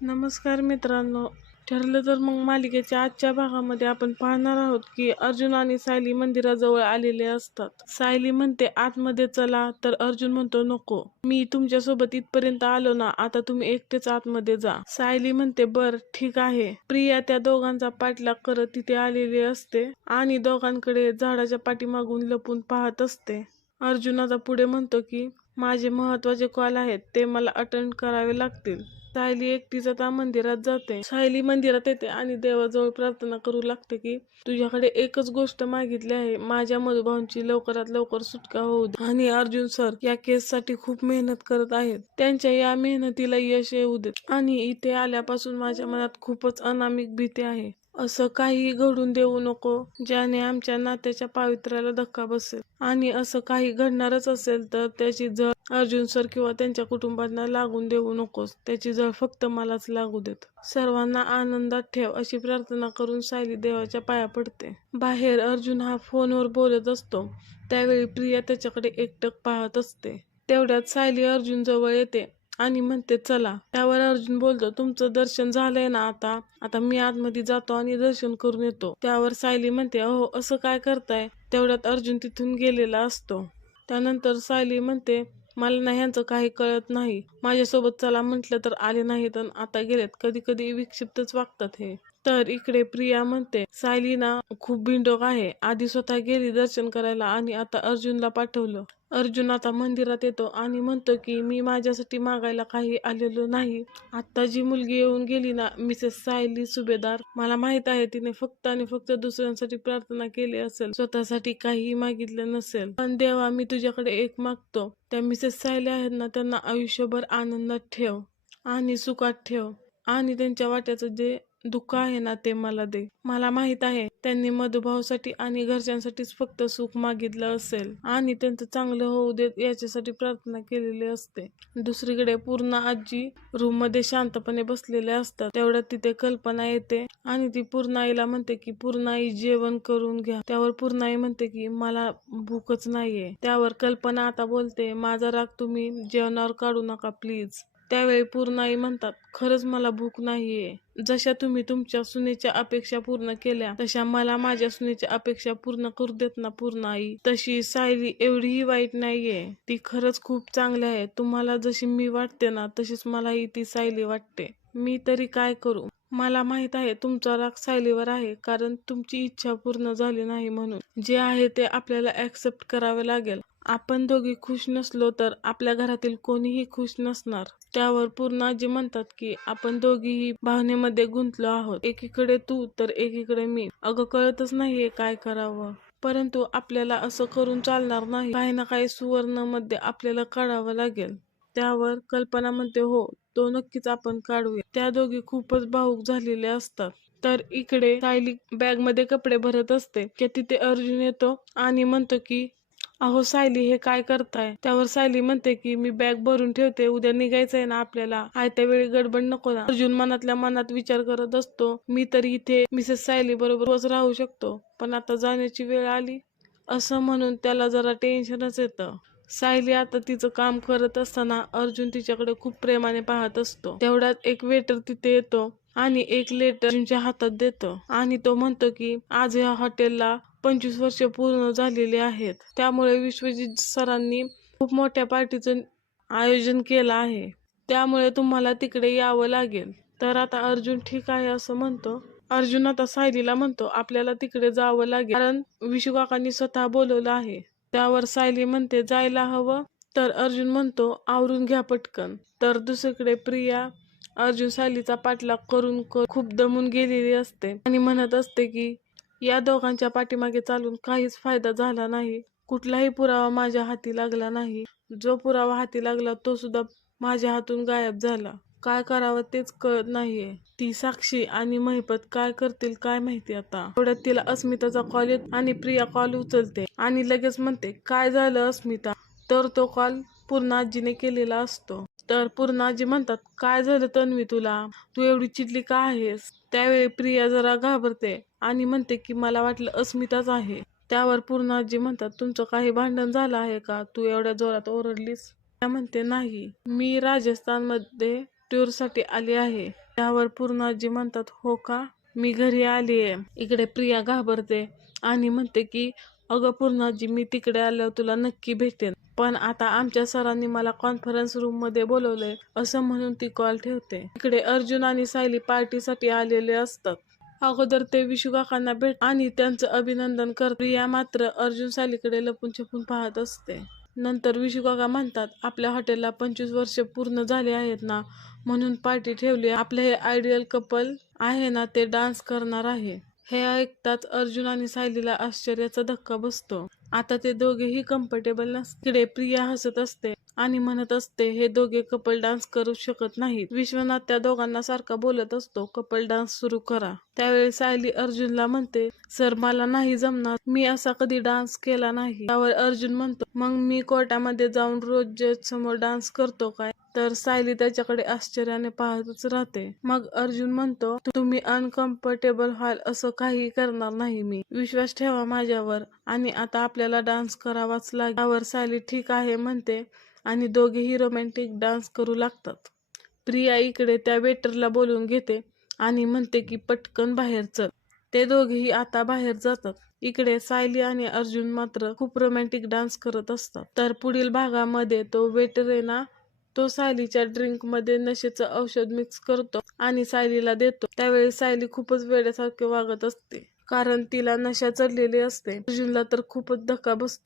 नमस्कार मित्रांनो. ठरलं तर मग मालिकेच्या आजच्या भागामध्ये आपण पाहणार आहोत की अर्जुन आणि सायली मंदिराजवळ आलेले असतात. सायली म्हणते आतमध्ये चला. तर अर्जुन म्हणतो नको. मी तुमच्यासोबत इथपर्यंत आलो ना आता तुम्ही एकटेच आतमध्ये जा. सायली म्हणते बर ठीक आहे. प्रिया त्या दोघांचा पाठलाग करत तिथे आलेली असते आणि दोघांकडे झाडाच्या पाठीमागून लपून पाहत असते. अर्जुन आता पुढे म्हणतो की माझे महत्त्वाचे कॉल आहेत ते मला अटेंड करावे लागतील. सायली एकटीच आता मंदिरात जाते. सायली मंदिरात येते आणि देवाजवळ प्रार्थना करू लागते की तुझ्याकडे एकच गोष्ट मागितली आहे. माझ्या मधुभाऊंची लवकरात लवकर सुटका होऊ दे. आणि अर्जुन सर या केस साठी खूप मेहनत करत आहेत. त्यांच्या या मेहनतीला यश येऊ दे. आणि इथे आल्यापासून माझ्या मनात खूपच अनामिक भीती आहे. असं काही घडून देऊ नको ज्याने आमच्या नात्याच्या पावित्र्याला धक्का बसेल. आणि असं काही घडणारच असेल तर त्याची जळ अर्जुन सर किंवा त्यांच्या कुटुंबांना लागून देऊ नकोस. त्याची जळ फक्त मलाच लागू देत. सर्वांना आनंदात ठेव अशी प्रार्थना करून सायली देवाच्या पाया पडते. बाहेर अर्जुन हा फोनवर बोलत असतो. त्यावेळी प्रिया त्याच्याकडे एकटक पाहत असते. तेवढ्यात सायली अर्जुन जवळ येते आणि म्हणते चला. त्यावर अर्जुन बोलतो तुमचं दर्शन झालंय ना आता? आता मी आतमध्ये जातो आणि दर्शन करून येतो. त्यावर सायली म्हणते अहो असं काय करताय? तेवढ्यात अर्जुन तिथून गेलेला असतो. त्यानंतर सायली म्हणते मला ना ह्यांचं काही कळत नाही. माझ्यासोबत चला म्हटलं तर आले नाहीत आणि आता गेलेत. कधी कधी विक्षिप्तच वागतात हे. तर इकडे प्रिया म्हणते सायलीना खूप बिंडोक आहे. आधी स्वतः गेली दर्शन करायला आणि आता अर्जुनला पाठवलं. अर्जुन आता मंदिरात येतो आणि म्हणतो की मी माझ्यासाठी मागायला काही आलेलो नाही. आता जी मुलगी येऊन गेली ना मिसेस सायली सुभेदार मला माहीत आहे तिने फक्त आणि फक्त दुसऱ्यांसाठी प्रार्थना केली असेल. स्वतःसाठी काहीही मागितलं नसेल. पण देवा मी तुझ्याकडे एक मागतो. त्या मिसेस सायली आहेत ना त्यांना आयुष्यभर आनंदात ठेव आणि सुखात ठेव आणि त्यांच्या वाट्याचं जे दुःख आहे ना ते मला दे. मला माहीत आहे त्यांनी मधुभावासाठी आणि घरच्यांसाठीच फक्त सुख मागितलं असेल आणि त्यांचं चांगलं होऊ देत याच्यासाठी प्रार्थना केलेली असते. दुसरीकडे पूर्ण आजी रूममध्ये शांतपणे बसलेल्या असतात. तेवढ्यात तिथे कल्पना येते आणि ती पूर्णाईला म्हणते की पूर्णाई जेवण करून घ्या. त्यावर पूर्णाई म्हणते की मला भूकच नाहीये. त्यावर कल्पना आता बोलते माझा राग तुम्ही जेवणावर काढू नका प्लीज. त्यावेळी पूर्णाई म्हणतात खरंच मला भूक नाहीये. जशा तुम्ही तुमच्या सुनेच्या अपेक्षा पूर्ण केल्या तशा मला माझ्या सुनेच्या अपेक्षा पूर्ण करू देत ना पूर्ण आई तशी सायली एवढीही वाईट नाहीये. ती खरंच खूप चांगली आहे. तुम्हाला जशी मी वाटते ना तशीच मलाही ती सायली वाटते. मी तरी काय करू? मला माहीत आहे तुमचा राग सायलीवर आहे कारण तुमची इच्छा पूर्ण झाली नाही म्हणून. जे आहे ते आपल्याला ऍक्सेप्ट करावे लागेल. आपण दोघी खुश नसलो तर आपल्या घरातील कोणीही खुश नसणार. त्यावर पूर्णाजी म्हणतात की आपण दोघीही भावनेमध्ये गुंतलो आहोत. एकीकडे तू तर एकीकडे मी. अगं कळतच नाहीये काय करावं. परंतु आपल्याला असं करून चालणार नाही. काही ना काही सुवर्णमध्ये आपल्याला काढावं लागेल. त्यावर कल्पना म्हणते हो तो नक्कीच आपण काढूया. त्या दोघी खूपच भाऊक झालेल्या असतात. तर इकडे सायली बॅगमध्ये कपडे भरत असते. की तिथे अर्जुन येतो आणि म्हणतो की अहो सायली हे काय करताय? त्यावर सायली म्हणते की मी बॅग भरून ठेवते उद्या निघायचंय ना आपल्याला. आयत्या वेळी गडबड नको ना. अर्जुन मनातल्या मनात विचार करत असतो मी तरी इथे मिसेस सायली बरोबर रोज राहू शकतो पण आता जाण्याची वेळ आली. असं म्हणून त्याला जरा टेन्शनच येतं. सायली आता तिचं काम करत असताना अर्जुन तिच्याकडे खूप प्रेमाने पाहत असतो. तेवढ्यात एक वेटर तिथे येतो आणि एक लेटर अर्जुनच्या हातात देतो. आणि तो म्हणतो की आज या हॉटेलला पंचवीस वर्ष पूर्ण झालेली आहेत. त्यामुळे विश्वजित सरांनी खूप मोठ्या पार्टीचं आयोजन केलं आहे. त्यामुळे तुम्हाला तिकडे यावं लागेल. तर आता अर्जुन ठीक आहे असं म्हणतो. अर्जुन आता सायलीला म्हणतो आपल्याला तिकडे जावं लागेल. कारण विशुकाकांनी स्वतः बोलवलं आहे. त्यावर सायली म्हणते जायला हवं. तर अर्जुन म्हणतो आवरून घ्या पटकन. तर दुसरीकडे प्रिया अर्जुन सायलीचा पाठलाग करून खूप दमून गेलेली असते आणि म्हणत असते की या दोघांच्या पाठीमागे चालून काहीच फायदा झाला नाही. कुठलाही पुरावा माझ्या हाती लागला नाही. जो पुरावा हाती लागला तो सुद्धा माझ्या हातून गायब झाला. काय करावं तेच कळत नाहीये. ती साक्षी आणि महिपत काय करतील काय माहिती आता. थोड्यात तिला अस्मिताचा कॉल येत आणि प्रिया कॉल उचलते आणि लगेच म्हणते काय झालं अस्मिता? तर तो कॉल पूर्ण आजीने केलेला असतो. तर पूर्णाजी म्हणतात काय झालं तन्वी तुला? तू एवढी चिडली का आहेस? त्यावेळी प्रिया जरा घाबरते आणि म्हणते की मला वाटलं अस्मिताच आहे. त्यावर पूर्णाजी म्हणतात तुमचं काही भांडण झालं आहे का? तू एवढ्या जोरात ओरडलीस? त्या म्हणते नाही. मी राजस्थानमध्ये टूरसाठी आली आहे. त्यावर पूर्णाजी म्हणतात हो का? मी घरी आलीये इकडे प्रिया घाबरते आणि म्हणते की अगं पूर्णाजी मी तिकडे आल्यावर तुला नक्की भेटेन. पण आता आमच्या सरांनी मला कॉन्फरन्स रूममध्ये बोलवलंय असं म्हणून ती कॉल ठेवते. इकडे अर्जुन आणि सायली पार्टीसाठी आलेले असतात. अगोदर ते विशू काकांना भेट आणि त्यांचं अभिनंदन कर प्रिया मात्र अर्जुन सायलीकडे लपून छपून पाहत असते. नंतर विशू काका म्हणतात आपल्या हॉटेलला पंचवीस वर्ष पूर्ण झाले आहेत ना म्हणून पार्टी ठेवली. आपले हे आयडियल कपल आहे ना ते डान्स करणार आहे. हे ऐकताच अर्जुन आणि सायलीला आश्चर्याचा धक्का बसतो. आता ते दोघेही कम्फर्टेबल नसते प्रिया हसत असते आणि म्हणत असते हे दोघे कपल डान्स करू शकत नाहीत. विश्वनाथ त्या दोघांना सारखा बोलत असतो कपल डान्स सुरू करा. त्यावेळी सायली अर्जुनला म्हणते सर मला नाही जमणार. मी असा कधी डान्स केला नाही. त्यावर अर्जुन म्हणतो मग मी कोर्टामध्ये जाऊन रोज जज समोर डान्स करतो काय? तर सायली त्याच्याकडे आश्चर्याने पाहतच राहते. मग अर्जुन म्हणतो तुम्ही अनकम्फर्टेबल व्हाल असं काही करणार नाही मी. विश्वास ठेवा माझ्यावर आणि आता आपल्याला डान्स करावाच लागेल. त्यावर सायली ठीक आहे म्हणते आणि दोघेही रोमॅन्टिक डान्स करू लागतात. प्रिया इकडे त्या वेटरला बोलून घेते आणि म्हणते की पटकन बाहेर चल. ते दोघेही आता बाहेर जातात. इकडे सायली आणि अर्जुन मात्र खूप रोमॅन्टिक डान्स करत असतात. तर पुढील भागामध्ये तो वेटर ना तो सायलीच्या ड्रिंकमध्ये नशेचं औषध मिक्स करतो आणि सायलीला देतो. त्यावेळी सायली खूपच वेड्यासारखे वागत असते कारण तिला नशा चढलेली असते. अर्जुनला तर खूपच धक्का बसतो.